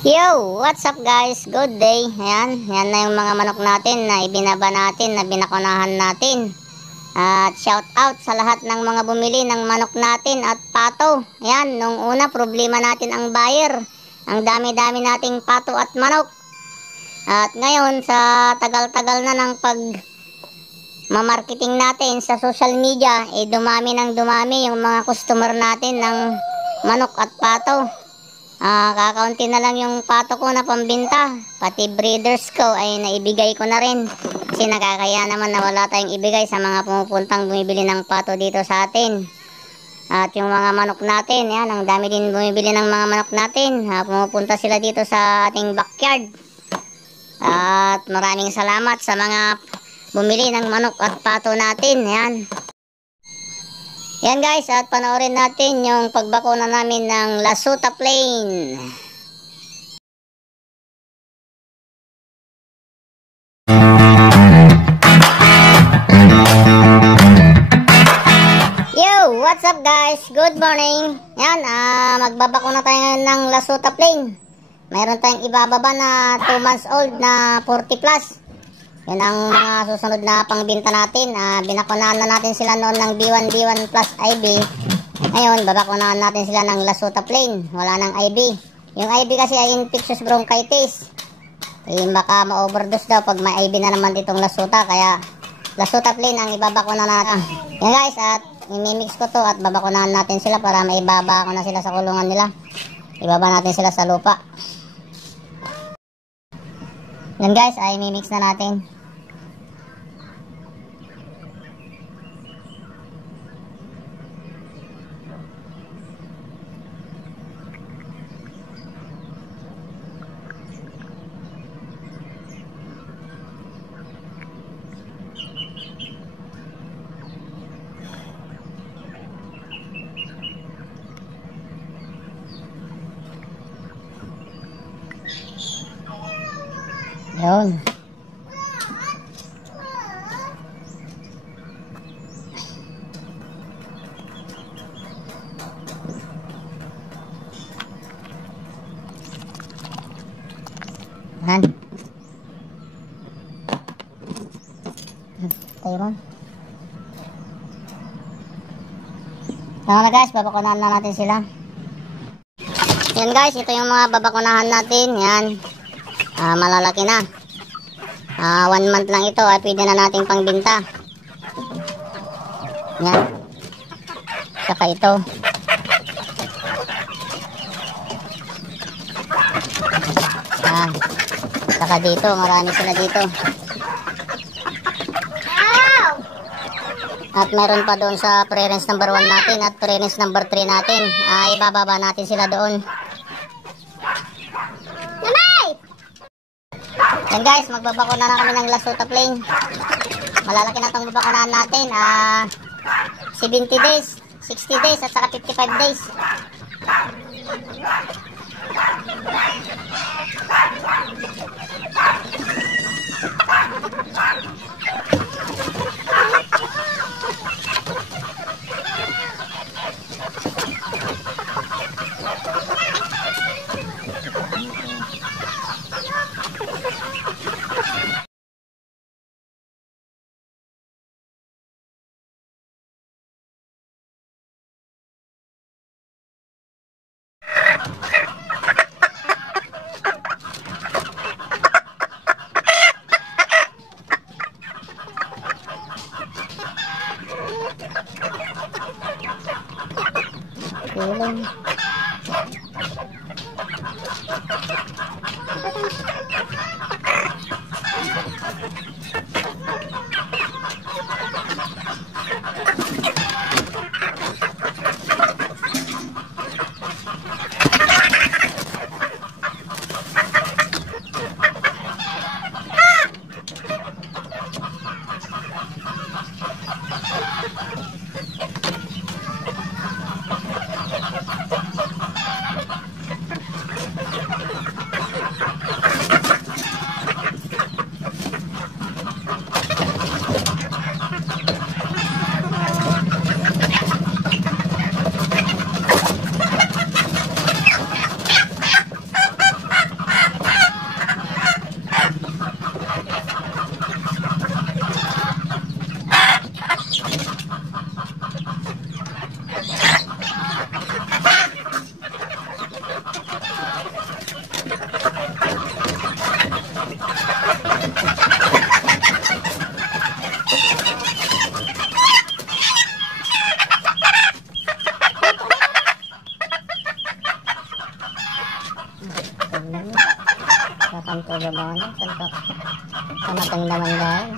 Yo, what's up guys? Good day. Ayan na yung mga manok natin na ibinaba natin, na binakunahan natin. At shout out sa lahat ng mga bumili ng manok natin at pato. Ayan, nung una problema natin ang buyer. Ang dami-dami nating pato at manok. At ngayon sa tagal-tagal na ng mamarketing natin sa social media, dumami ng dumami yung mga customer natin ng manok at pato. Kakaunti na lang yung pato ko na pambinta. Pati breeders ko ay naibigay ko na rin. Kasi nakakaya naman na wala tayong ibigay sa mga pumupuntang bumibili ng pato dito sa atin. At yung mga manok natin, yan, ang dami din bumibili ng mga manok natin. Pumupunta sila dito sa ating backyard. At maraming salamat sa mga bumili ng manok at pato natin. Yan. Yan guys, at panoorin natin yung pagbakuna namin ng Lasutaplan. Yo, what's up guys? Good morning. Yan, magbabakuna tayo ngayon ng Lasutaplan. Mayroon tayong ibababa na 2 months old na 40 plus. Yan ang mga susunod na pangbinta natin. Binakunahan na natin sila noon ng B1 plus IB. Ngayon, babakunahan natin sila ng Lasutaplan. Wala ng IB. Yung IB kasi ay infectious bronchitis. Baka ma-overdose daw pag may IB na naman itong Lasuta. Kaya Lasutaplan ang ibabakuna natin. Yan guys, at imimix ko to at babakunahan natin sila para maibaba ko na sila sa kulungan nila. Ibaba natin sila sa lupa. Yan guys, ay imimix na natin. Yun. Yan. Tayo. Tama na guys, babakunahan na natin sila. Yan guys, ito yung mga babakunahan natin. Yan. Malalaki na. 1 month lang ito ay pwede na nating pangbinta. Yan. Saka ito. Saka dito, marami sila dito. At meron pa doon sa preference number 1 natin at preference number 3 natin. Ibababa natin sila doon. Yan guys, magbabakuna na kami ng Lasutaplan. Malalaki na itong babakunahan natin. 70 days, 60 days at saka 55 days. Kakanto gabangan na. Kamatang naman dahil.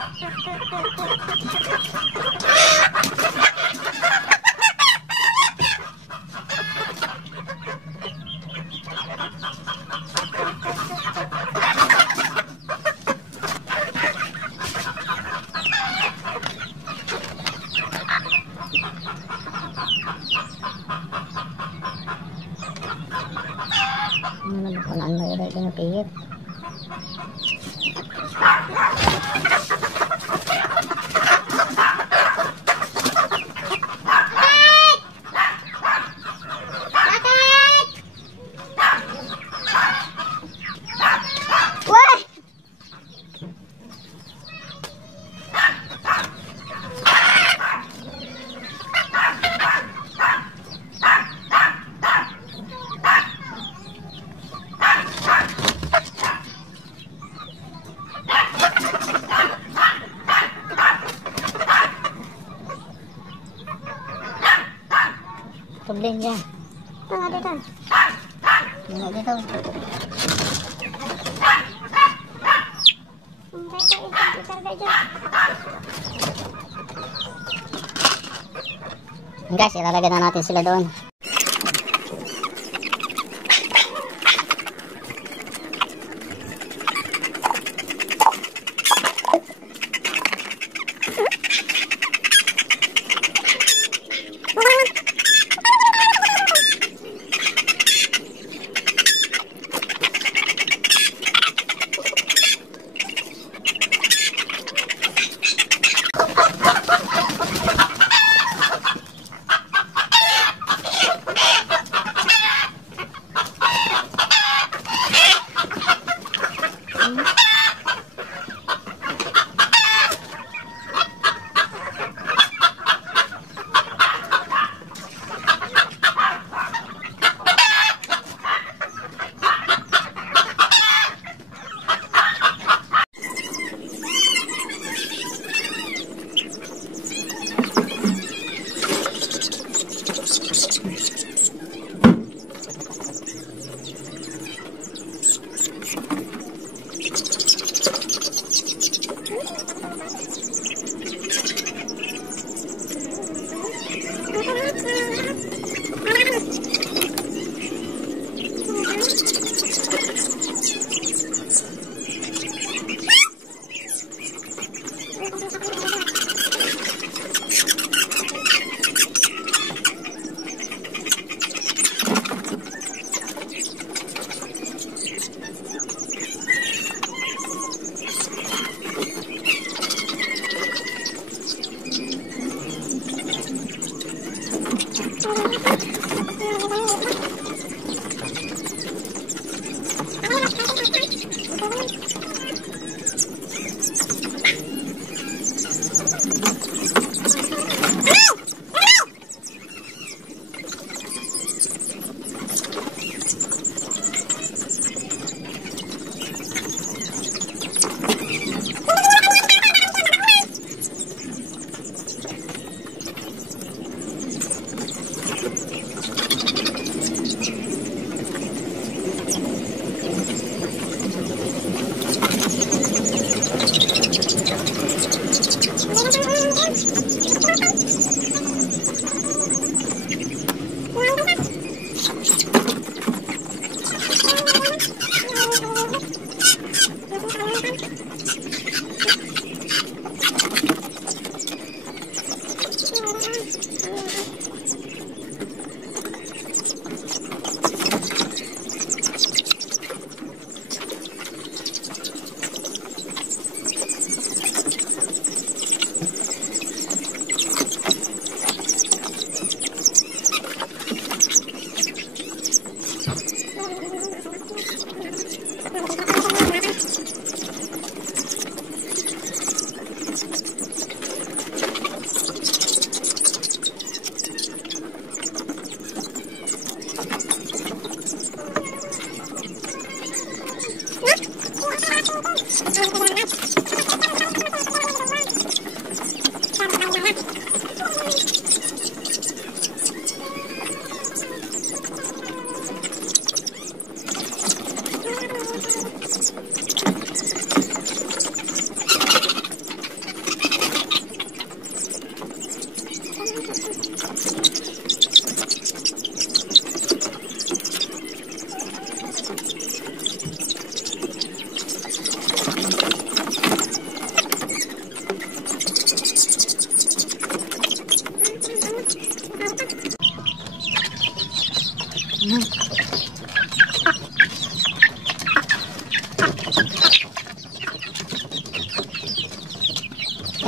Ano ba kung ano ba yung pinapihit? Tublin dyan. Ito nga dito. Nga dito. Guys, ilalagay na natin sila doon.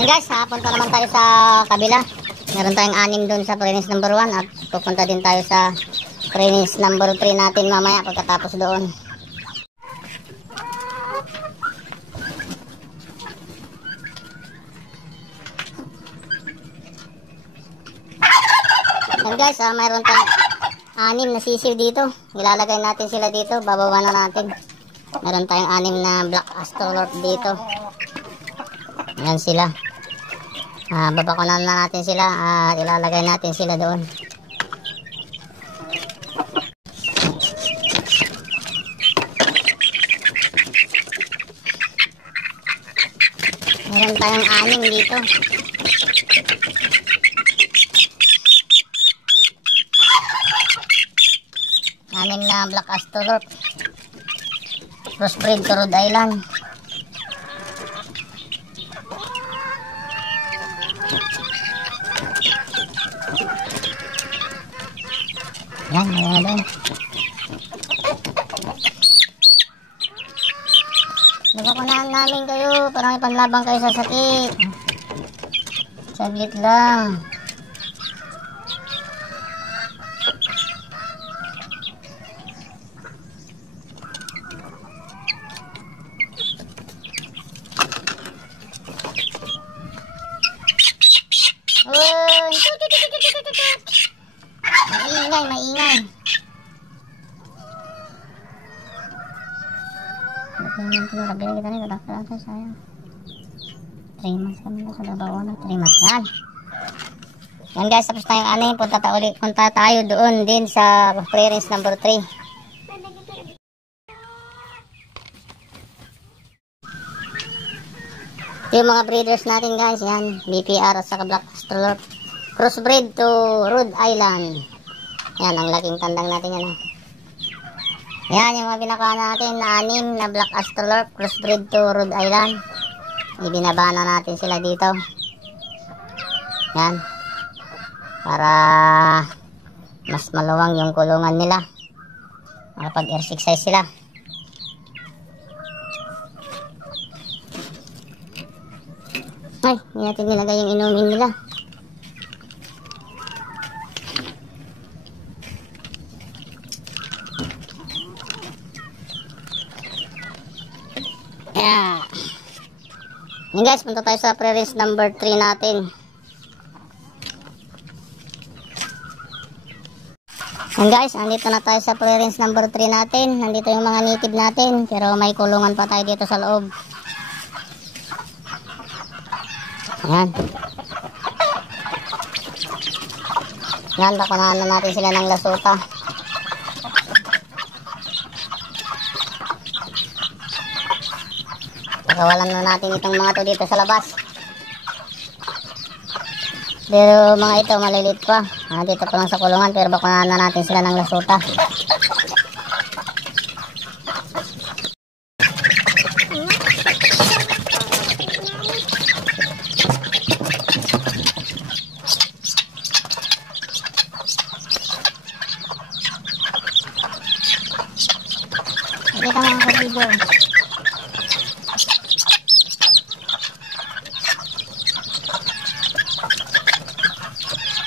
Yan guys, punta naman tayo sa kabila. Meron tayong 6 doon sa premise number 1 at pupunta din tayo sa premise number 3 natin mamaya pagkatapos doon. Yan guys, mayroon tayong 6 na sisiw dito. Ilalagay natin sila dito, bababa na natin. Meron tayong 6 na black astrolorp dito. Yan sila. Babakunan na natin sila at ilalagay natin sila doon. Meron tayong 6 dito. Na black astrolorp crossbreed to Rhode Island. Yan, ayan. Nagpapunahan namin kayo para may panlabang kayo sa sakit. Saglit lang. Maingay. Tingnan ko na kita nito, daktaran sa sayang. 3 months kami na sa Davao na 3 months. Yan guys, tapos tayong punta tayo doon din sa premise number 3. Yung mga breeders natin guys, yan, BPR at saka black astrolorp crossbreed to Rhode Island. Yan, ang laking tandang natin yan. Yan, yung mga binaka natin na 6 na black astrolorp crossbreed to Rhode Island. Ibinaba na natin sila dito. Yan. Para mas maluwang yung kulungan nila. Makapag-exercise sila. Ay, hindi natin nilagay yung inumin nila. Yeah. Yan guys, punta tayo sa premise number 3 natin. Yan guys, andito na tayo sa premise number 3 natin. Nandito yung mga native natin, pero may kulungan pa tayo dito sa loob. Yan. Yan, bakunahan na natin sila ng lasuta. Pakawalan na natin itong mga to dito sa labas. Pero mga ito malilit pa. Dito pa lang sa kulungan, pero bakunahan na natin sila ng lasuta. Kita mga video.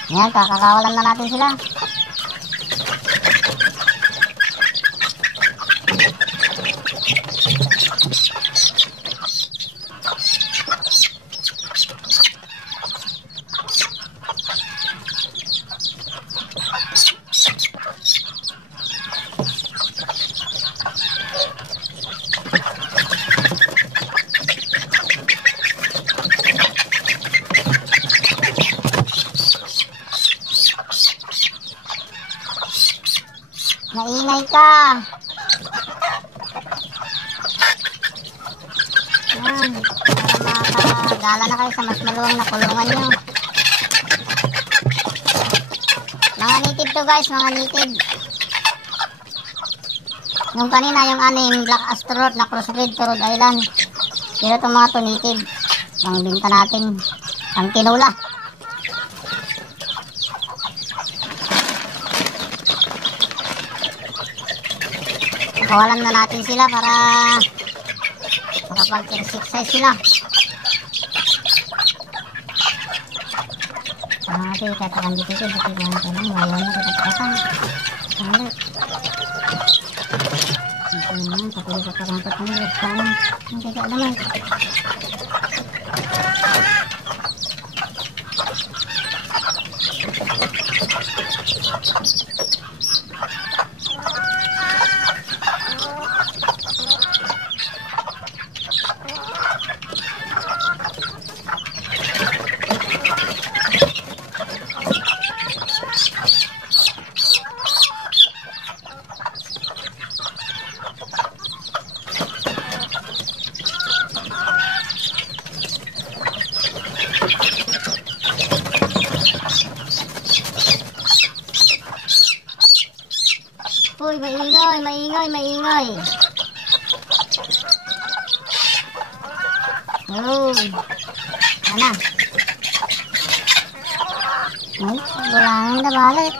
Yan, kakakawalan na natin sila. Maingay ka. Yan. Para makagala na kayo sa mas maluwang na kulungan nyo. Mga native to guys, mga native. Yung kanina yung 6 black astrolorp na crossbreed to Rhode Island. Pero itong mga to native. Ang binta natin. Ang tinula. Kawalan na natin sila para makapag-exercise sila. Ate, tatakan dito ko. Tatakan ko lang. Wawan na tatakan. Salit. Ito naman. Patuloy tatakan ko kami. Sana. Ang kaya naman. Uy, maingay, maingay, maingay. Uy. Ano? Ay, bulangan na balik.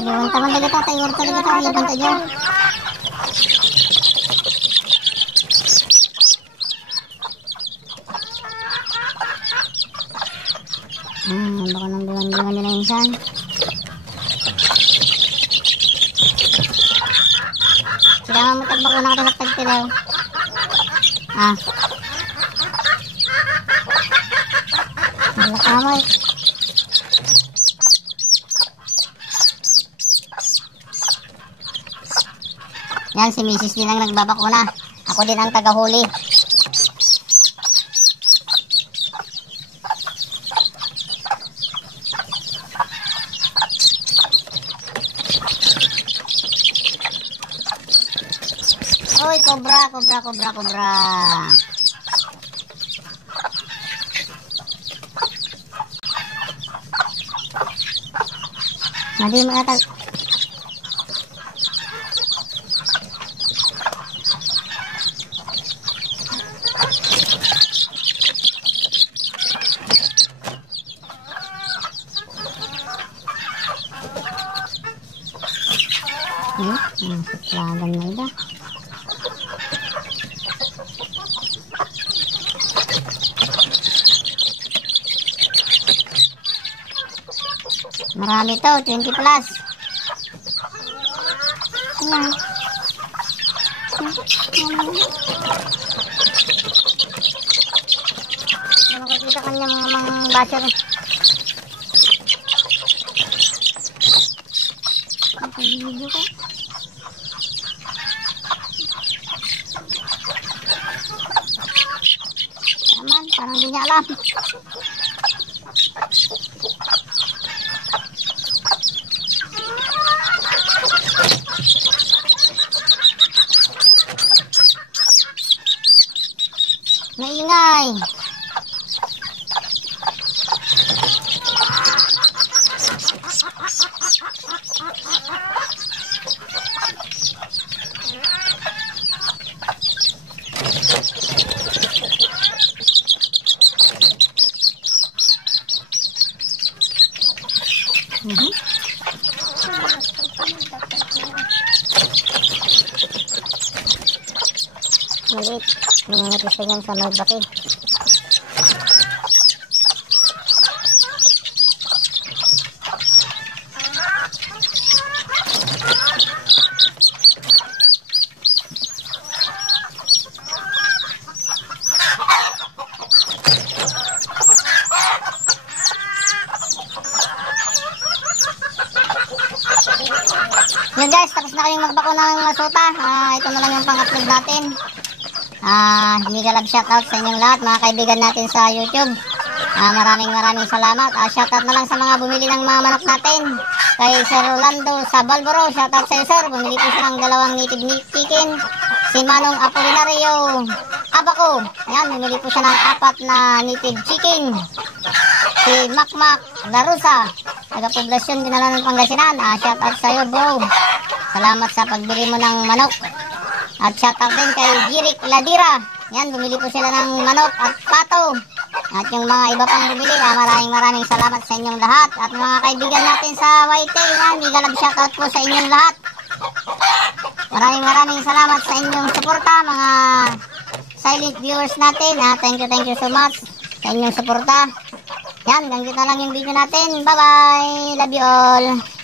Iliwan taman lagi ta, tayo talaga ta, iliwan ta dyan. Baka nang diwan-diwan din na insan. Kailangan mo tagbak na ako sa tagtilaw. Malakamay. Yan, si Mrs. din ang nagbabakuna. Ako din ang tagahuli. Uy, kobra, kobra, kobra, kobra. Madi mo ata. Lagan na ida. Marami to, 20 plus. Ayan. Nakakita kanya mga basher. Nakakvideo ko. Aman, parang di niya alam. Maingay. Maliit. Nangangatis ka dyan sa may bati. Yun guys, tapos na kayong magbako ng masota. Ito na lang yung pang-upload natin. Mega love shoutout sa inyong lahat, mga kaibigan natin sa YouTube. Maraming salamat. Shoutout na lang sa mga bumili ng mga manok natin. Kay Sir Rolando sa Balboro, shoutout sa iyo sir. Bumili po siya ng 2 native chicken. Si Manong Apolinario Abaco, ayan, bumili po siya ng 4 na native chicken. Si Makmak Larusa, taga-poblasyon dinala ng Pangasinan. Shoutout sa iyo bro. Salamat sa pagbili mo ng manok. At shoutout din kay Jirik Ladira. Yan, bumili po sila ng manok at pato. At yung mga iba pang bumili, maraming salamat sa inyong lahat. At mga kaibigan natin sa Whitetail, yan, mega love shoutout po sa inyong lahat. Maraming salamat sa inyong suporta, mga silent viewers natin. Thank you so much sa inyong suporta. Yan, hanggang dito na lang yung video natin. Bye-bye! Love you all!